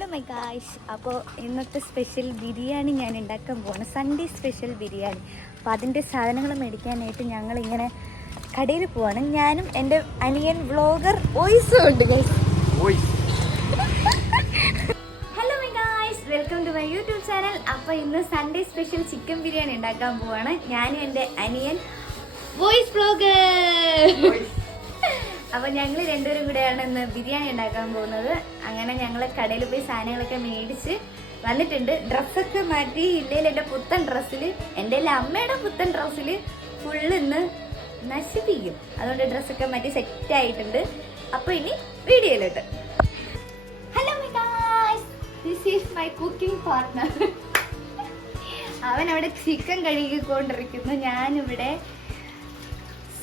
Hello my guys. അപ്പോൾ ഇന്നത്തെ special biryani ഞാൻ ഉണ്ടാക്കാൻ പോവാണ്. Sunday special biryani. അപ്പോൾ അതിൻ്റെ സാധനങ്ങൾ മേടിക്കാനായിട്ട് ഞങ്ങളിങ്ങനെ കടയിൽ പോവാണ്. ഞാനും എൻ്റെ അനിയൻ വ്ളോഗർ വോയിസും ഉണ്ട് guys. Hello my guys, welcome to my YouTube channel. അപ്പോൾ ഇന്ന് സൺഡേ സ്പെഷ്യൽ ചിക്കൻ ബിരിയാണി ഉണ്ടാക്കാൻ പോവാണ്. ഞാനും എൻ്റെ അനിയൻ വോയിസ് വ്ളോഗർ. അപ്പോൾ ഞങ്ങൾ രണ്ടുപേരും കൂടെയാണ് ഇന്ന് ബിരിയാണി ഉണ്ടാക്കാൻ പോകുന്നത്. അങ്ങനെ ഞങ്ങൾ കടയിൽ പോയി സാധനങ്ങളൊക്കെ മേടിച്ച് വന്നിട്ടുണ്ട്. ഡ്രസ്സൊക്കെ മാറ്റി ഇല്ലെങ്കിൽ എൻ്റെ പുത്തൻ ഡ്രസ്സിൽ, എൻ്റെ അമ്മയുടെ പുത്തൻ ഡ്രസ്സിൽ ഫുള്ള് ഇന്ന് നശിപ്പിക്കും. അതുകൊണ്ട് ഡ്രസ്സൊക്കെ മാറ്റി സെറ്റ് ആയിട്ടുണ്ട്. അപ്പോൾ ഇനി വീഡിയോയിലോട്ട്. Hello my guys, this is my cooking partner. അവൻ അവിടെ ചിക്കൻ കഴുകിക്കൊണ്ടിരിക്കുന്നു. ഞാനിവിടെ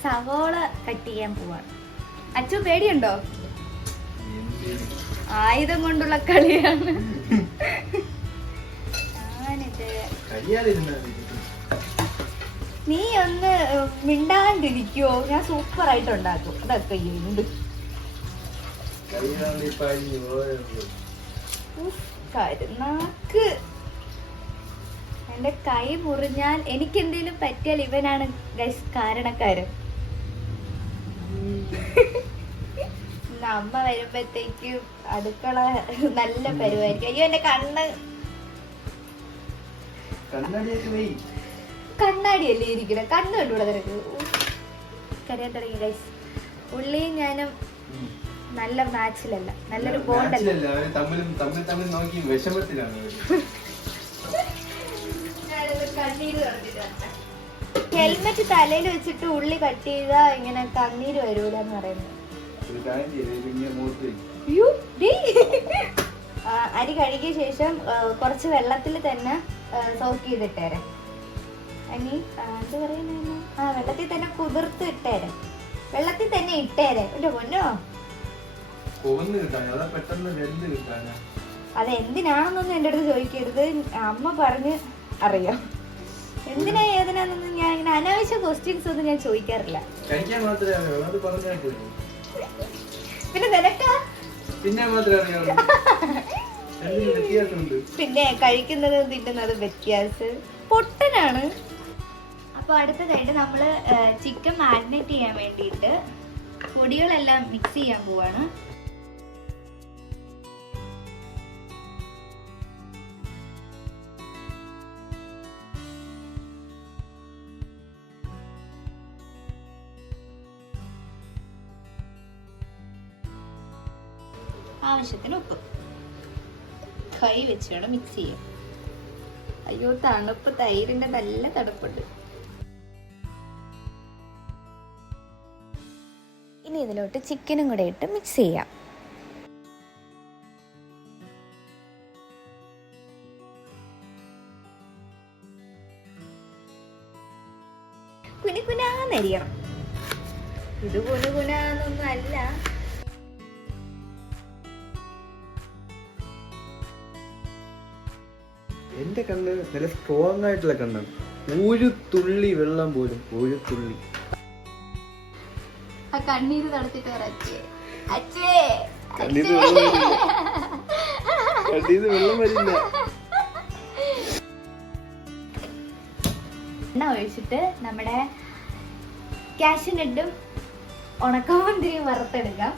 സവോള കട്ട് ചെയ്യാൻ പോവാണ്. അച്ചു പേടിയുണ്ടോ? ആയുധം കൊണ്ടുള്ള കളിയാണ്. നീ ഒന്ന് മിണ്ടാണ്ടിരിക്കുവോ? ഞാൻ സൂപ്പർ ആയിട്ട് ഉണ്ടാക്കും. അതൊക്കെ ഉണ്ട്. കരുനാക്ക് എന്റെ കൈ മുറിഞ്ഞാൽ എനിക്ക് എന്തെങ്കിലും പറ്റിയാൽ ഇവനാണ് കാരണക്കാരൻ. അമ്മ വരുമ്പോഴത്തേക്കും അടുക്കള നല്ല പരിവായിരിക്കും. അയ്യോ എന്റെ കണ്ണാടിയല്ലേ ഇരിക്കണ, കണ്ണ് കണ്ടുകൂടെ നിനക്ക്? കരയാൻ തുടങ്ങി ഗൈസ്. ഉള്ളിയും ഞാനും നല്ല മാച്ചിലല്ല, നല്ലൊരു ബോണ്ടല്ല. കണ്ണീര് ഹെൽമെറ്റ് തലയിൽ വെച്ചിട്ട് ഉള്ളി കട്ട് ചെയ്താ ഇങ്ങനെ കണ്ണീര് വരൂലെന്ന് പറയുന്നത്. അരി കഴുകിയ ശേഷം കുറച്ച് വെള്ളത്തിൽ തന്നെ സോക്ക് ചെയ്തിട്ടേരെ. അനി എന്താ പറയുന്ന വെള്ളത്തിൽ തന്നെ കുതിർത്ത് ഇട്ടേരെ. വെള്ളത്തിൽ തന്നെ ഇട്ടേരെ. എന്റെ പൊന്നോ, അതെന്തിനാണെന്നൊന്നും എന്റെ അടുത്ത് ചോദിക്കരുത്. അമ്മ പറഞ്ഞ് അറിയാം. എന്തിനാ ഏതിനാന്നൊന്നും ഞാൻ ഇങ്ങനെ അനാവശ്യ ക്വസ്റ്റ്യൻസ് ഒന്നും ഞാൻ ചോദിക്കാറില്ല. പിന്നെ നിനക്കാ? പിന്നെ കഴിക്കുന്നതും തിന്നുന്നതും വ്യത്യാസം പൊട്ടനാണ്. അപ്പൊ അടുത്തതായിട്ട് നമ്മള് ചിക്കൻ മാരിനേറ്റ് ചെയ്യാൻ വേണ്ടിയിട്ട് പൊടികളെല്ലാം മിക്സ് ചെയ്യാൻ പോവാണ്. ആവശ്യത്തിന് ഉപ്പ്. കൈ വെച്ച് വേണം മിക്സ് ചെയ്യാം. അയ്യോ തണുപ്പ്, തൈരിന്റെ നല്ല തണുപ്പുണ്ട്. ഇനി ഇതിലോട്ട് ചിക്കനും കൂടെ ഇട്ട് മിക്സ് ചെയ്യാം. കുനികുനാന്നരിയണം. ഇത് കുനുകുനാന്നൊന്നും അല്ല. എന്റെ കണ്ണ് നല്ല സ്ട്രോങ് ആയിട്ടുള്ള കണ്ണാണ്. ഒരു തുള്ളി വെള്ളം പോലും, ഒരു തുള്ളി. കണ്ണീര് തടുത്തിട്ട് വെള്ളം വരില്ല. എണ്ണ ഒഴിച്ചിട്ട് നമ്മുടെ കാഷ്യൂനട്ടും ഉണക്കമുന്തിരിയും വറുത്തെടുക്കാം.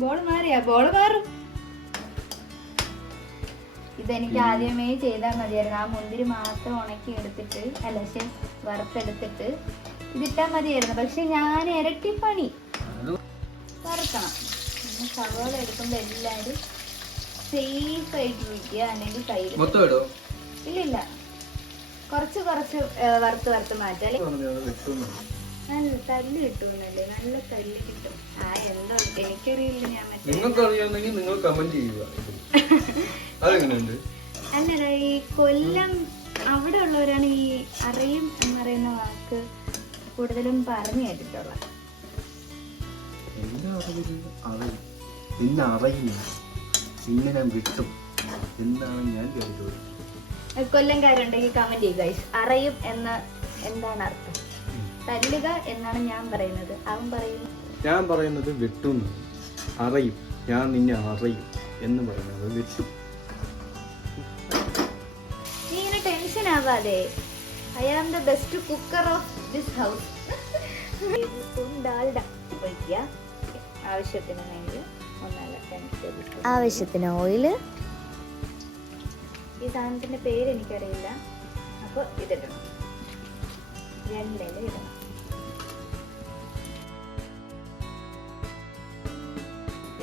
ബോള് മാറും. ഇതെനിക്ക് ആദ്യമേ ചെയ്താൽ മതിയായിരുന്നു. ആ മുന്തിരി മാത്രം ഉണക്കി എടുത്തിട്ട്, അല്ല വറുത്തെടുത്തിട്ട് ഇതിട്ടാ മതിയായിരുന്നു. പക്ഷെ ഞാൻ ഇരട്ടിപ്പണി വറുക്കണം. പിന്നെ സവോള എടുക്കുമ്പോ എല്ലാരും സേഫ് ആയിട്ട് വയ്ക്കുക. അല്ലെങ്കിൽ കയ്യിൽ ഇല്ലില്ല, കുറച്ച് വറുത്ത് മാറ്റാം. നല്ല തല്ല് കിട്ടുന്നല്ലേ, നല്ല തല്ല് കിട്ടും. എന്തോ എനിക്കറിയില്ല. ഞാൻ അല്ലടാ, ഈ കൊല്ലം അവിടെ ഉള്ളവരാണ് ഈ അറിയും എന്ന് പറയുന്ന വാക്ക് കൂടുതലും പറഞ്ഞു കേട്ടിട്ടുള്ളത്. നിന്നെ അറിയില്ല, നിന്നെ ഞാൻ വിട്ടു. എന്താണ് ഞാൻ കേട്ടത്? കൊല്ലംകാരുണ്ടെങ്കിൽ കമന്റ് ചെയ്യുക ഗൈസ്. അറയും എന്ന് എന്താണ് അർത്ഥം? തല്ലുക എന്നാണ് ഞാൻ പറയുന്നത്. അവൻ പറയുന്നു, ഞാൻ പറയുന്നത് വെട്ടുന്നു. അറിയും, ഞാൻ നിന്നെ അറിയും എന്ന് പറയുന്നത് വെട്ടും. നീ ഇങ്ങനെ ടെൻഷൻ ആവാതെ. I am the best cooker of this house. ആവശ്യത്തിന് വേണ്ടി ആവശ്യത്തിന് ഓയില്. ഈ സാധനത്തിന്റെ പേര് എനിക്കറിയില്ല, അപ്പൊ ഇതിടണം. 2 ഇല ഇടണം.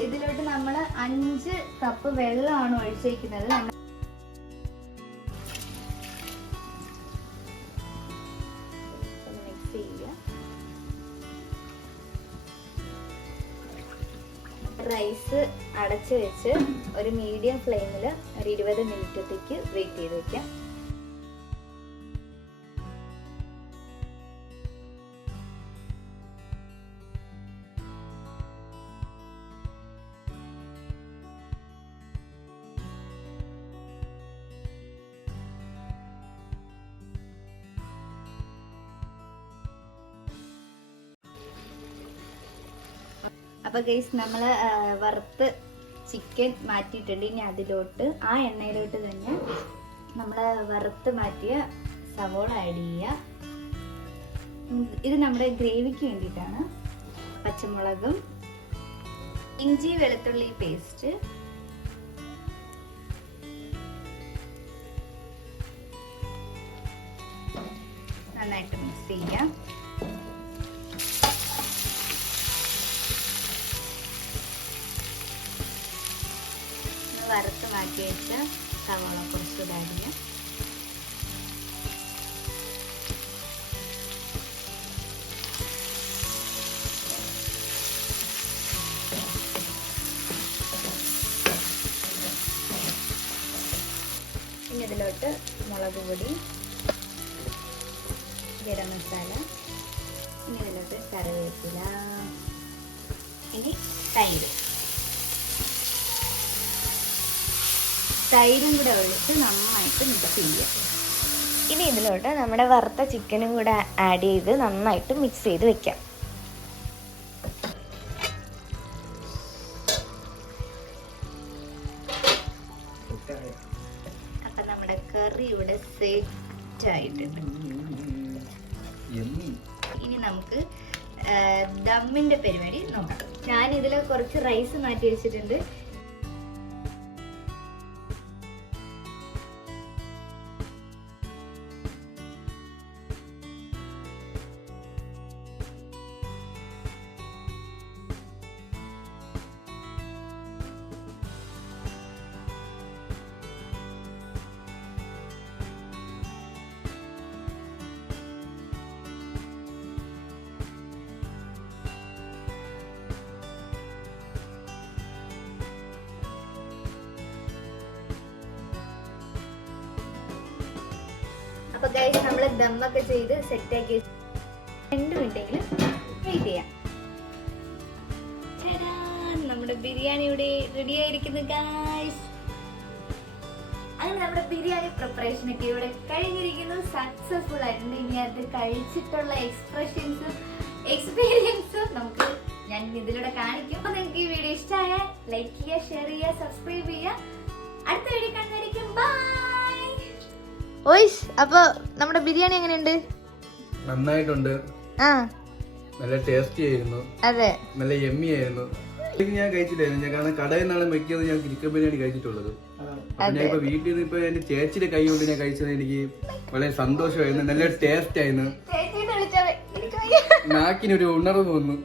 ഇതിലോട്ട് നമ്മൾ 5 കപ്പ് വെള്ളമാണ് ഒഴിച്ചിരിക്കുന്നത്. മിക്സ് ചെയ്യുക. റൈസ് അടച്ചു വെച്ച് ഒരു മീഡിയം ഫ്ലെയിമിൽ ഒരു 20 മിനിറ്റത്തേക്ക് വെയിറ്റ് ചെയ്ത് വെക്കാം. അപ്പൊ ഗൈസ് നമ്മള് വറുത്ത് ചിക്കൻ മാറ്റിയിട്ടുണ്ട്. ഇനി അതിലോട്ട് ആ എണ്ണയിലോട്ട് തന്നെ നമ്മള് വറുത്ത് മാറ്റിയ സവോള ആഡ് ചെയ്യുക. ഇത് നമ്മുടെ ഗ്രേവിക്ക് വേണ്ടിയിട്ടാണ്. പച്ചമുളകും ഇഞ്ചി വെളുത്തുള്ളി പേസ്റ്റ്, നന്നായിട്ട് മിക്സ് ചെയ്യാം. വറുത്ത് മാറ്റി വെച്ച സവാള കുറച്ച് ആഡ് ചെയ്യാം. ഇനി ഇതിലോട്ട് മുളക് പൊടി, ഗരം മസാല, ഇനി ഇതിലോട്ട് കറിവേപ്പില, ഇനി തൈര്. തൈരും കൂടെ ഒഴിച്ച് നന്നായിട്ട് മിക്സ് ചെയ്യുക. ഇനി ഇതിലോട്ട് നമ്മുടെ വറുത്ത ചിക്കനും കൂടെ ആഡ് ചെയ്ത് നന്നായിട്ട് മിക്സ് ചെയ്ത് വെക്കാം. അപ്പൊ നമ്മുടെ കറി ഇവിടെ സെറ്റ് ആയിട്ടുണ്ട്. ഇനി നമുക്ക് ദമ്മിന്റെ പരിപാടി നോക്കാം. ഞാൻ ഇതിൽ കുറച്ച് റൈസ് മാറ്റി വെച്ചിട്ടുണ്ട്. അപ്പൊ ഗൈസ് നമ്മള് ദമ്മൊക്കെ ചെയ്ത് സെറ്റാക്കി 2 മിനിറ്റെങ്കിലും വെയിറ്റ് ചെയ്യാം. നമ്മുടെ ബിരിയാണി ഇവിടെ റെഡി ആയിരിക്കുന്നു ഗൈസ്. അങ്ങനെ നമ്മുടെ ബിരിയാണി പ്രിപ്പറേഷൻ ഒക്കെ ഇവിടെ കഴിഞ്ഞിരിക്കുന്നു. സക്സസ്ഫുൾ ആയിട്ടുണ്ട്. ഇനി അത് കഴിച്ചിട്ടുള്ള എക്സ്പ്രഷൻസും എക്സ്പീരിയൻസും നമുക്ക് ഞാൻ ഇതിലൂടെ കാണിക്കും. അപ്പൊ നിങ്ങൾക്ക് ഈ വീഡിയോ ഇഷ്ടമായാൽ ലൈക്ക് ചെയ്യുക, ഷെയർ ചെയ്യുക, സബ്സ്ക്രൈബ് ചെയ്യുക. അടുത്ത വീഡിയോ കാണുന്നതായിരിക്കും. ബൈ. ഓയ്സ്, അപ്പൊ നമ്മുടെ ബിരിയാണി എങ്ങനെയുണ്ട്? നന്നായിട്ടുണ്ട്. നല്ല ടേസ്റ്റി ആയിരുന്നു. അതെ, നല്ല യമ്മി ആയിരുന്നു. ഞാൻ കഴിച്ചില്ലായിരുന്നു. ഞാൻ കാരണം കടയിൽ നിന്നാണ് വെക്കുന്നത്. ഞാൻ ചിക്കൻ ബിരിയാണി കഴിച്ചിട്ടുള്ളത്. ഞാൻ ഇപ്പൊ വീട്ടിൽ നിന്ന് ഇപ്പൊ എന്റെ ചേച്ചിയുടെ കൈ കൊണ്ട് ഞാൻ കഴിച്ചത് എനിക്ക് വളരെ സന്തോഷമായിരുന്നു. നല്ല ടേസ്റ്റ് ആയിരുന്നു. നാക്കിനൊരു ഉണർവ് വന്നു.